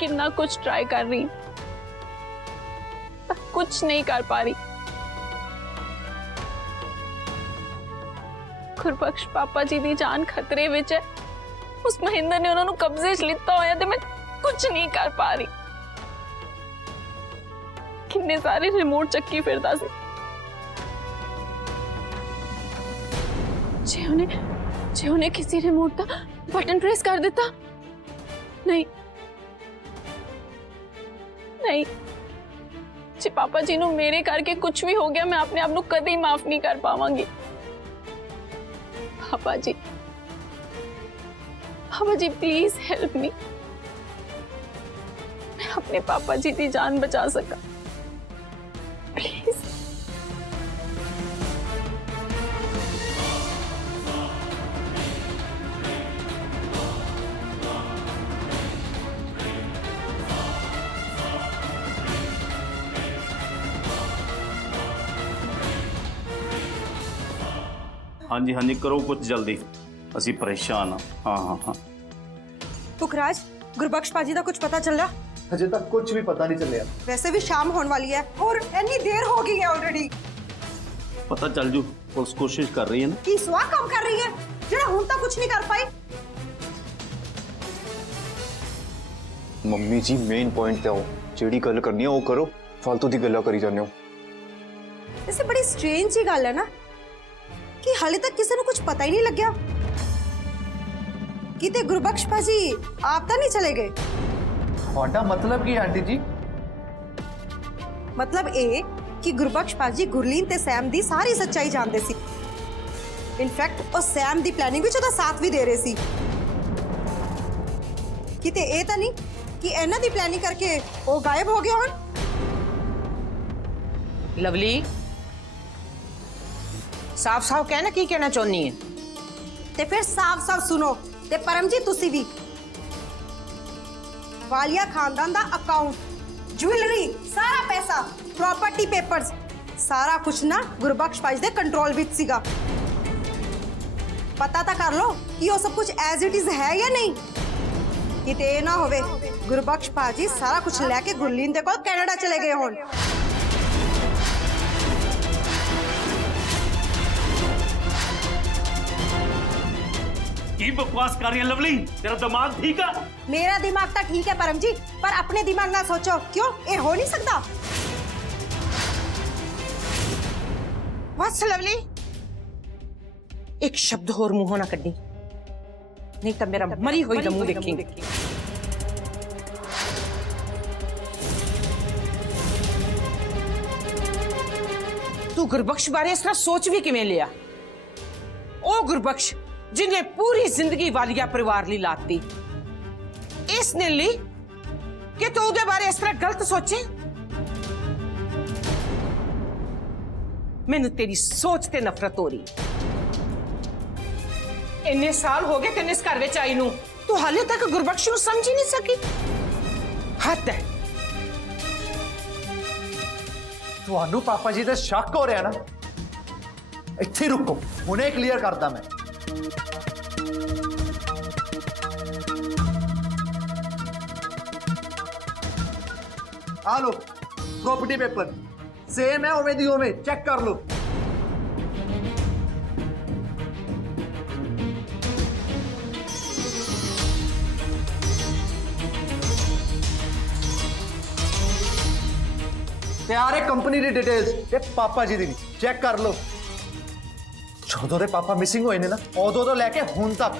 कितना कुछ ट्राई कर रही पर कुछ नहीं कर पा रही। गुरबख्श पापा जी दी जान खतरे विच है। उस महेंद्र ने उन्होंने कब्जे च लिता होया ते मैं कुछ नहीं कर पा रही। किन्ने सारे रिमोट चक्की फिरदा सी। जे उन्हें किसी रिमोट का बटन प्रेस कर देता। नहीं नहीं, जे पापा जी नु मेरे करके कुछ भी हो गया मैं अपने आप नु कभी माफ नहीं कर पावांगी। पापा जी प्लीज हेल्प मी। मैं अपने पापा जी की जान बचा सका प्लीज। हाँ जी करो कुछ जल्दी, असी परेशान हाँ हाँ हाँ। पुखराज, गुरबख्श पाजी का कुछ पता चल रहा? अजे तक कुछ भी पता नहीं चलिया। वैसे भी शाम होने वाली है और इतनी देर हो गई है ऑलरेडी। पता चल जू, पुलिस कोशिश कर रही है ना। की सुआ काम कर रही है जेड़ा हुन तक कुछ नहीं कर पाई। मम्मी जी मेन पॉइंट पे आओ, जेड़ी गल करनी है वो करो, फालतू दी गल्ला करी जाने हो। ऐसे बड़ी स्ट्रेंज सी गल है ना कि हाले तक किसी को कुछ पता ही नहीं लग गया कि ते गुरबख्श पाजी आप तो नहीं चले गए। ਤੁਹਾਡਾ मतलब की आंटी जी? मतलब ए कि गुरबख्श पाजी गुरलीन ते सैम दी सारी सच्चाई जानते सी। इनफैक्ट वो सैम दी प्लानिंग विच ओदा साथ भी दे रहे सी। किते ए तो नहीं कि इन्हां दी प्लानिंग करके वो गायब हो गया हुन। लवली साफ साफ कहना की कहना चाहनी है? ते फिर साफ साफ सुनो ते परमजीत तुसी भी। वालिया खानदान दा अकाउंट, ज्वेलरी, सारा पैसा, प्रॉपर्टी पेपर्स, सारा कुछ ना गुरबख्श पाजी दे कंट्रोल विच सीगा। पता तो कर लो कि वो सब कुछ एज इट इज है या नहीं। किते ना होवे गुरबख्श पाजी सारा कुछ लेके गुरलीन दे कोल कनाडा चले गए होन। की बकवास कर रही है लवली? तेरा दिमाग ठीक है? मेरा दिमाग तो ठीक है परमजीत, पर अपने दिमाग ना सोचो। क्यों ये हो नहीं सकता? बस लवली एक शब्द होर मुंह ना कड्डी, नहीं तो मेरा मरी हुई मुंह देखेंगे। तू गुरबख्श बारे इस तरह सोच भी किवें लिया? ओ गुरबख्श जिन्हें पूरी जिंदगी वालिया परिवार ली लाती, इसने ली कि तू उहदे बारे इस तरह गलत सोचे? मैनू तेरी सोच ते नफरत हो रही। इन्ने साल हो गए तेन इस घर विच आई नू, तू हाले तक गुरबख्श नू समझ ही नहीं सकी। हद है। ਤੁਹਾਨੂੰ पापा जी ਤੇ शक हो रहा ना? ਇੱਥੇ रुको, ਹੁਣੇ क्लियर करदा मैं। आ लो प्रॉपर्टी पेपर, सेम है उवें दी उवें, चेक कर लो। तैयार है कंपनी की डिटेल्स ते पापा जी दी भी चेक कर लो। ਜਦੋਂ ਦੇ पापा मिसिंग होए ने ना उदों तो लैके हुण तक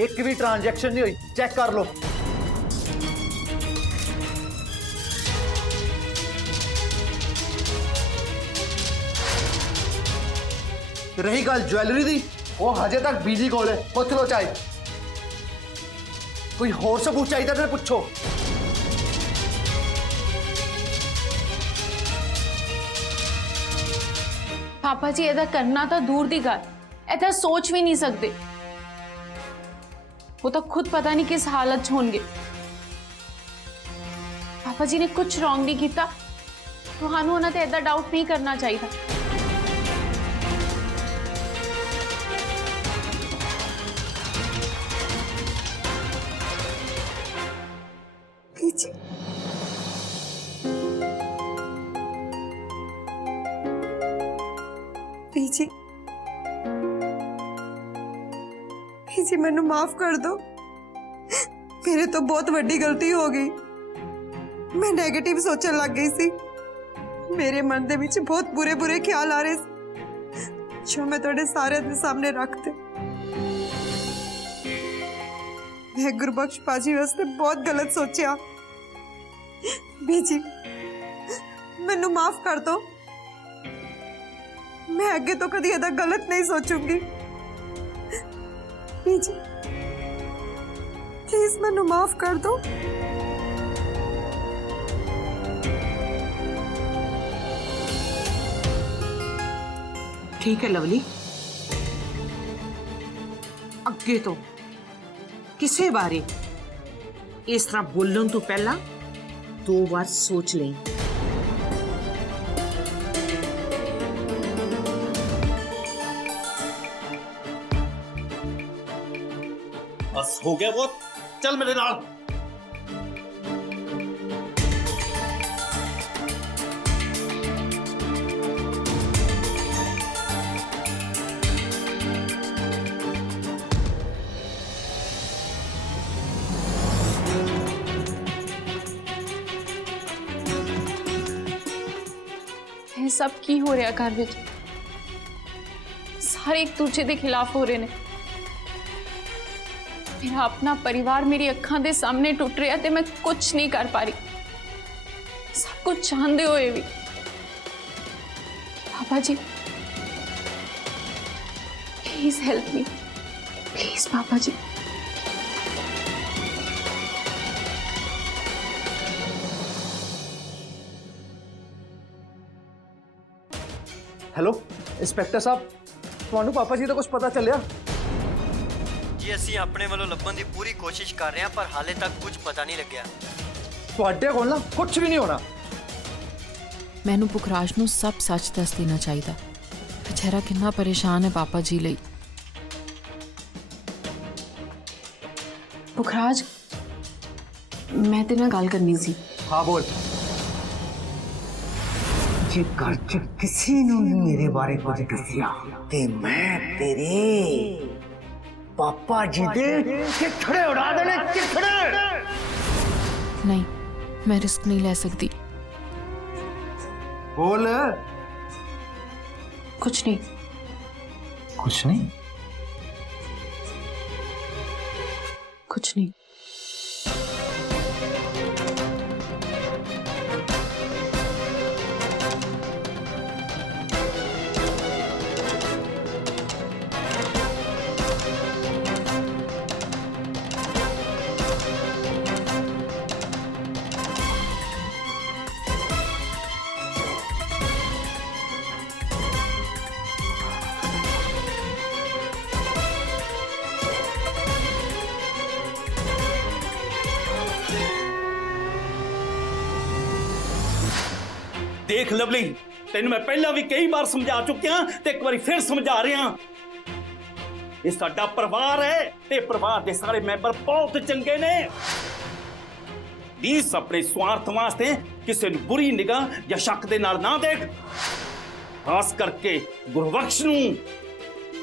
एक भी ट्रांजैक्शन नहीं हुई, चेक कर लो। रही गल ज्वेलरी दी, वो हजे तक बीजी कोल है, पुछ लो चाहे। कोई होर सबूत चाहिए तो पुछो। पापा जी ऐसा करना तो दूर दी गल, ऐसा सोच भी नहीं सकते। वो तो खुद पता नहीं किस हालत च होंगे। पापा जी ने कुछ रॉन्ग नहीं किया, तुहानू उन्हां ते ऐसा डाउट नहीं करना चाहिए। बीजी बीजी बीजी मैनू माफ कर दो। मेरे तो बहुत वड्डी गलती हो गई। मैं नेगेटिव सोचने लग गई सी। मेरे मन दे विच बहुत बुरे बुरे ख्याल आ रहे सी जो मैं तुहाडे सारे दे सामने रखते। मैं गुरबख्श पाजी वास्ते बहुत गलत सोचा। बीजी मैनू माफ कर दो। मैं आगे तो कभी ऐसा गलत नहीं सोचूंगी। बीजी प्लीज मैनू माफ कर दो। ठीक है लवली, अगे तो किसी बारे इस तरह बोलने तो पहला 2 बार सोच लें। बस हो गया वो, चल मेरे नाल। ਇਹ ਸਭ ਕੀ ਹੋ ਰਿਹਾ ਘਰ ਵਿੱਚ? ਸਾਰੇ ਇੱਕ ਦੂਜੇ ਦੇ ਖਿਲਾਫ ਹੋ ਰਹੇ ਨੇ। मेरा अपना परिवार मेरी अखां दे सामने टूट रहा है, मैं कुछ नहीं कर पा रही। सब कुछ चाहते हुए भी। पापा जी प्लीज हेल्प मी, प्लीज पापा जी। हेलो इंस्पेक्टर साहब, ਤੁਹਾਨੂੰ ਪਾਪਾ ਜੀ ਦਾ ਕੁਝ ਪਤਾ ਚੱਲਿਆ? जी असी अपने वालों लभन की पूरी कोशिश कर रहे हैं पर हाले तक कुछ पता नहीं लग्या। ਤੁਹਾਡੇ ਕੋਲ ਨਾ ਕੁਝ ਵੀ ਨਹੀਂ ਹੋਣਾ। मैनू पुखराज नू सब सच दस देना चाहिए। बेचारा कितना परेशान है पापा जी लई। पुखराज मैं तेरे नाल गल करनी सी। हाँ बोल। जे घर च किसी ने मेरे बारे कुछ दसिया ते मैं तेरे पापा जी दे चिथड़े उड़ा देने, चिथड़े। नहीं, मैं रिस्क नहीं ले सकती। बोल। कुछ नहीं। कुछ नहीं? कुछ नहीं। देख लवली, तेन मैं पहला भी कई बार समझा चुकिया ते एक बार फिर समझा रहा। ये साडा परिवार है ते परिवार के सारे मैंबर बहुत चंगे ने। प्लीज अपने स्वार्थ वास्ते किसी नूं बुरी निगाह या शक दे नाल ना देख। खास करके गुरबख्श नूं।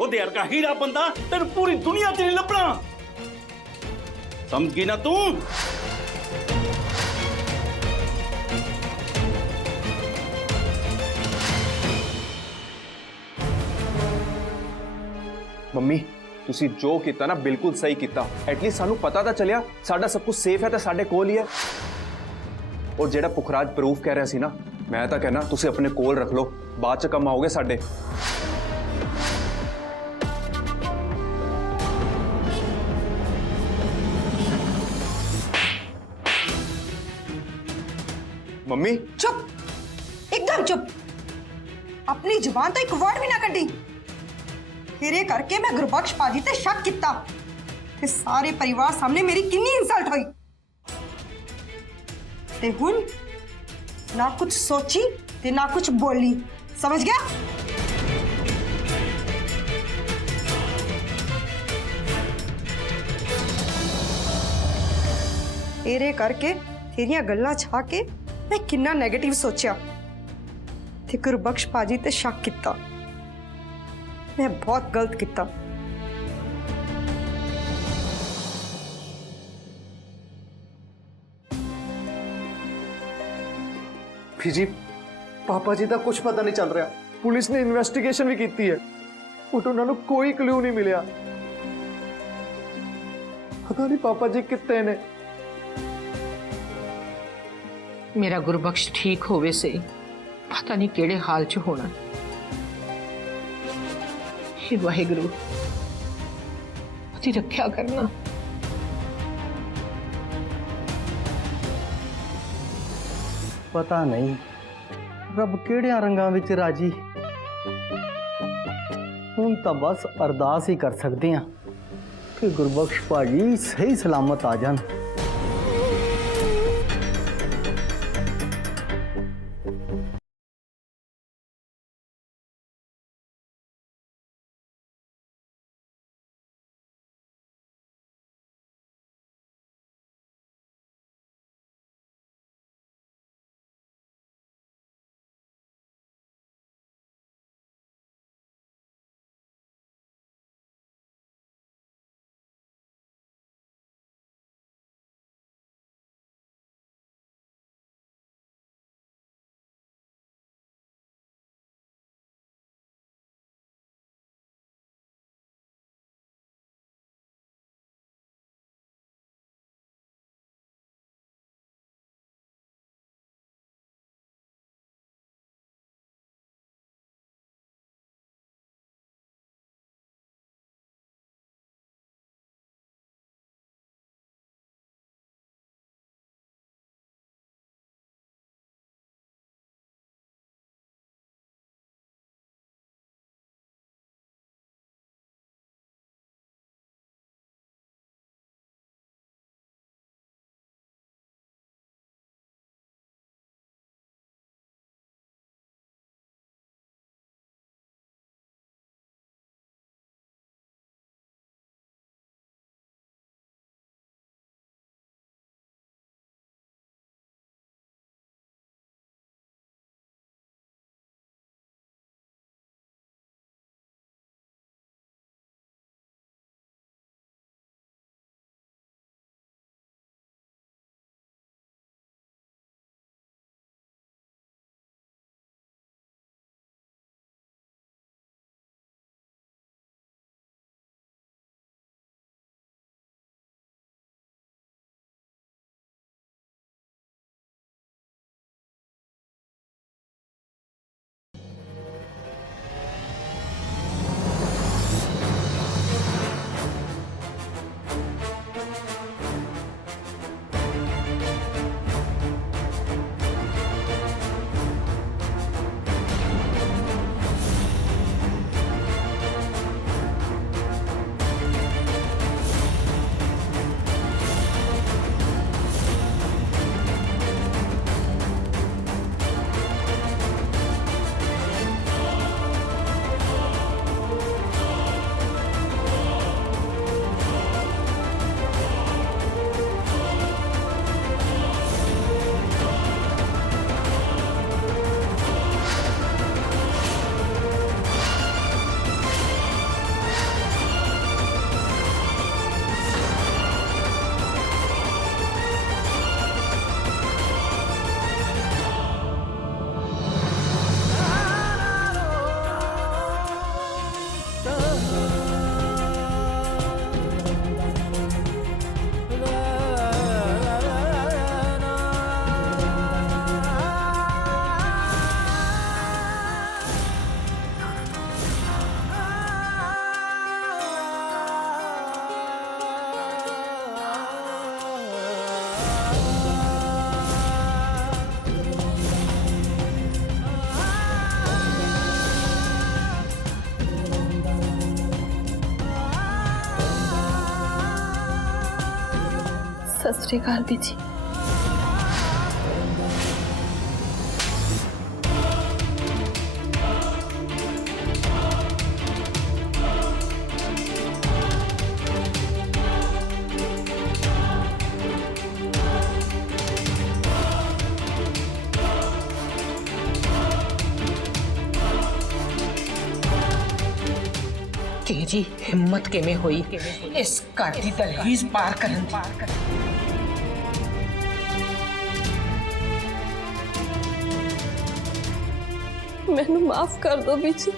ओहदे वर्गा हीरा बंदा तेन पूरी दुनिया च नहीं लभना। समझ गई ना तू? ਮੰਮੀ ਤੁਸੀਂ ਜੋ ਕੀਤਾ ਨਾ ਬਿਲਕੁਲ ਸਹੀ ਕੀਤਾ। ਐਟਲੀਸਟ ਸਾਨੂੰ ਪਤਾ ਤਾਂ ਚੱਲਿਆ ਸਾਡਾ ਸਭ ਕੁਝ ਸੇਫ ਹੈ ਤੇ ਸਾਡੇ ਕੋਲ ਹੀ ਹੈ। ਔਰ ਜਿਹੜਾ ਪੁਖਰਾਜ ਪ੍ਰੂਫ ਕਹਿ ਰਿਹਾ ਸੀ ਨਾ, ਮੈਂ ਤਾਂ ਕਹਿਣਾ ਤੁਸੀਂ ਆਪਣੇ ਕੋਲ ਰੱਖ ਲਓ, ਬਾਅਦ ਚ ਕੰਮ ਆਓਗੇ ਸਾਡੇ। मम्मी चुप, एकदम चुप। अपनी जुबान तो एक वर्ड भी ना कटी। फिर ये करके मैं गुरबख्श पाजी ते शक किता। फिर सारे परिवार सामने मेरी कितनी इंसल्ट हुई। ते हुन ना कुछ सोची ते ना कुछ बोली, समझ गया? तेरे करके तेरिया गल्लां छा के मैं किन्ना नेगेटिव सोचा ते गुरबख्श पाजी ते शक किता। मैं बहुत गलत किता। जी पापा जी का कुछ पता नहीं चल रहा। पुलिस ने इन्वेस्टिगेशन भी की है, बट उन्होंने कोई क्लू नहीं मिला। पता नहीं पापा जी कितने ने। मेरा गुरबख्श ठीक होवे से पता नहीं केड़े हाल च होना। हे वाहिगुरु उसकी रक्षा करना। पता नहीं रब केड़िया रंगां विच राजी। हुण तां बस अरदास ही कर सकते हैं कि गुरबख्श भाजी सही सलामत आ जान। सत श्री अकाल बीजी। तेरी हिम्मत किवें होई इस घर दी दहलीज पार करन दी? मैनू माफ कर दो बीजी,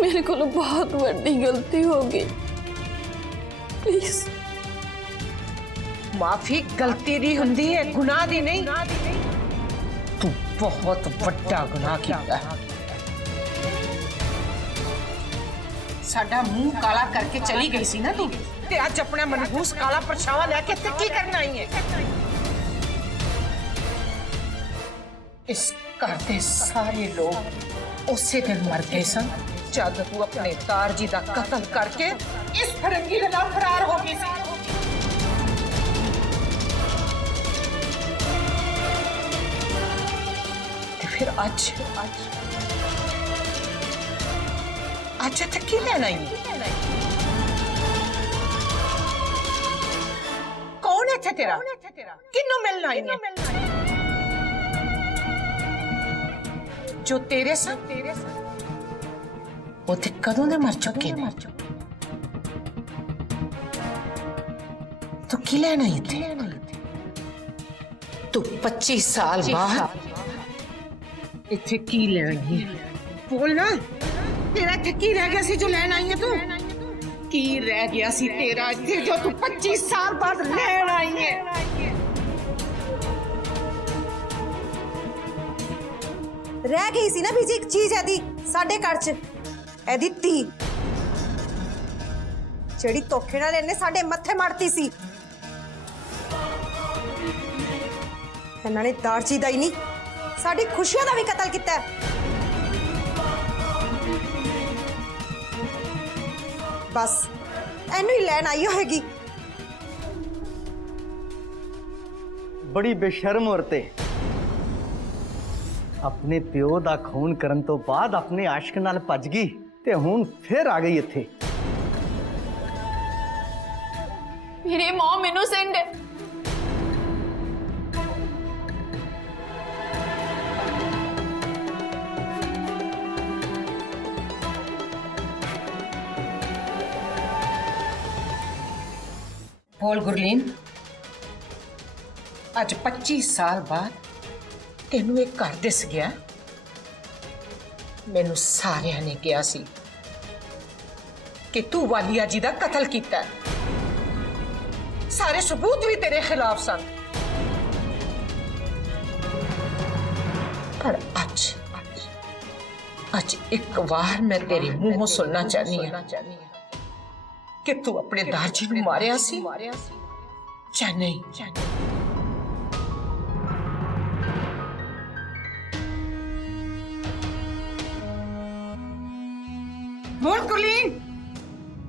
मेरे को बहुत बड़ी गलती हो गई। प्लीज। माफी गलती दी हुंदी है, गुनाह दी नहीं। तू बहुत बड़ा गुनाह कीता है। साडा मुंह काला करके चली गई सी ना तू, ते अज अपना मनहूस काला परछावा लेके इत्थे की करना आई है? इस घर दे सारे लोग उसी दिन मर गए सन जद तू अपने तार जी दा कत्ल करके इस फरंगी दे नाल फरार हो गई सी। ते फिर आज इत्थे की लेना आई? कौन है इत्थे तेरा? किन्नू मिलना आई है? जो तेरे संग वो ते कदों दे मर चुके ने। तो की लेना आई थे? तू 25 साल बाद इत्थे की लेना आई है? बोल ना, तेरा इत्थे की रह गया सी जो लेना आई है तू? की रह गया सी तेरा इत्थे जो तू 25 साल बाद लेना आई है? रह गई सी ना बीजी एक चीज एदी साडे घर च, एदी धी ਜਿਹੜੀ ਧੋਖੇ ਨਾਲ ਇਹਨੇ ਸਾਡੇ ਮੱਥੇ ਮਾਰਤੀ ਸੀ। ਇਹਨਾਂ ਨੇ ਦਾਰਜੀ ਦਾ ਹੀ ਨਹੀਂ ਸਾਡੀ ਖੁਸ਼ੀਆਂ ਦਾ ਵੀ ਕਤਲ ਕੀਤਾ। ਬਸ ਇਹਨੂੰ ਹੀ ਲੈਣ ਆਈ ਹੋਏਗੀ। बड़ी बेशर्म औरतें अपने प्यो दा खून करन तो बाद अपने आशिक नाल भज गई ते हुण फिर आ गई इत्थे। मेरी मॉम इनोसेंट है। बोल गुरलीन, आज 25 साल बाद तेनू एक घर दिस गया। मैनू सारिया ने कहा सी कि तू वालिया जी दा कत्ल कीता है। सारे सबूत भी तेरे खिलाफ सन, पर आज एक बार मैं तेरे मुंहों सुनना चाहनी है कि तू अपने दारजी नू मारिया सी या नहीं। बोल गुरलीन,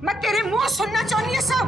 मैं तेरे मुंह सुनना चाहनी है सब।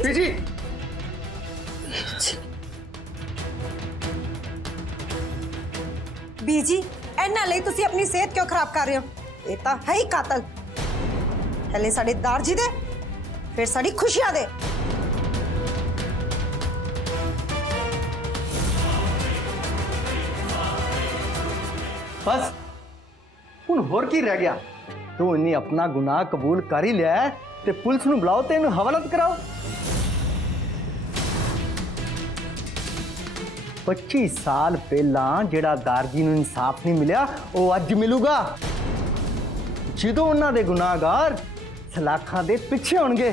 बीजी बीजी ਇਹਨਾਂ ਲਈ ਤੁਸੀਂ ਆਪਣੀ ਸਿਹਤ ਕਿਉਂ ਖਰਾਬ ਕਰ ਰਹੇ ਹੋ? ਇਹ ਤਾਂ ਹੈ ਹੀ ਕਾਤਲ। ਪਹਿਲੇ ਸਾਡੇ ਦਾਰਜੀ ਦੇ, ਫਿਰ ਸਾਡੀ ਖੁਸ਼ੀਆਂ ਦੇ। बस हुण होर की रह गया? तू इन्नी अपना गुनाह कबूल कर ही लिया है ते पुलिस नूं बुलाओ ते इन्हूं हवालत कराओ। 25 साल पहला जेड़ा दारजी नूं इंसाफ नहीं मिलिया वो अज मिलूगा। ਜਦੋਂ ਉਹਨਾਂ ਦੇ ਗੁਨਾਹਗਾਰ ਸਲਾਖਾਂ ਦੇ ਪਿੱਛੇ ਹੋਣਗੇ।